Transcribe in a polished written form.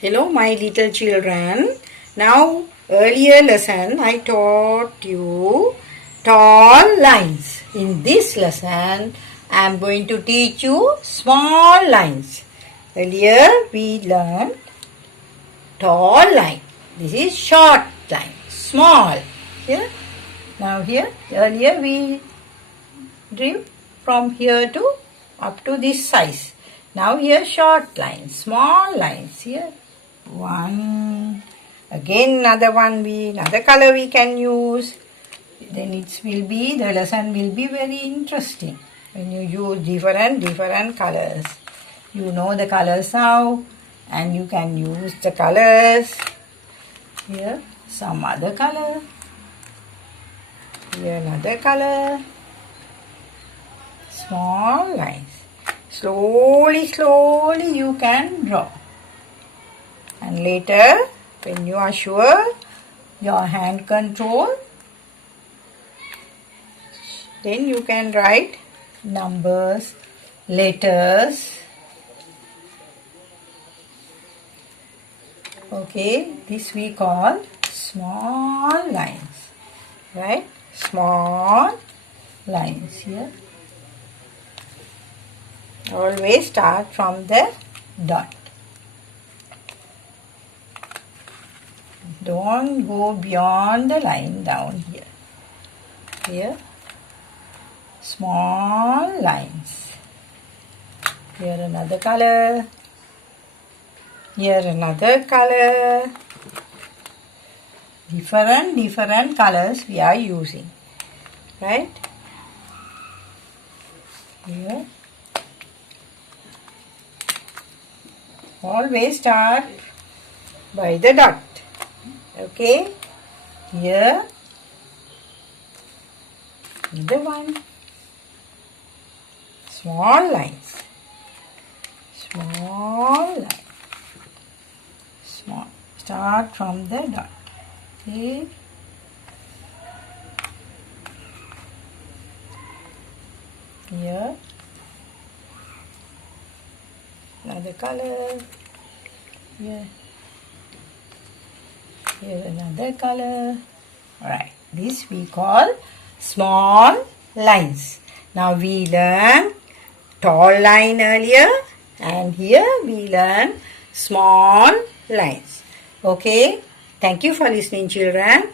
Hello my little children. Now earlier lesson I taught you tall lines. In this lesson I am going to teach you small lines. Earlier we learned tall line. This is short line. Small. Here. Now here earlier we drew from here to up to this size. Now here short lines, small lines here. One, again another another color we can use. Then the lesson will be very interesting when you use different colors. You know the colors now and you can use the colors. Here some other color. Here another color. Small lines. Slowly you can draw. And later, when you are sure, your hand control, then you can write numbers, letters. Okay, this we call small lines, right? Small lines here. Always start from the dot. Don't go beyond the line down here. Here, small lines. Here another color. Here another color. Different colors we are using. Right? Here. Always start by the dot. Okay, here, another one, small lines, small, start from the dot, okay, here, another color, here. Here another color. Alright, this we call small lines. Now we learn tall line earlier and here we learn small lines. Okay, thank you for listening children.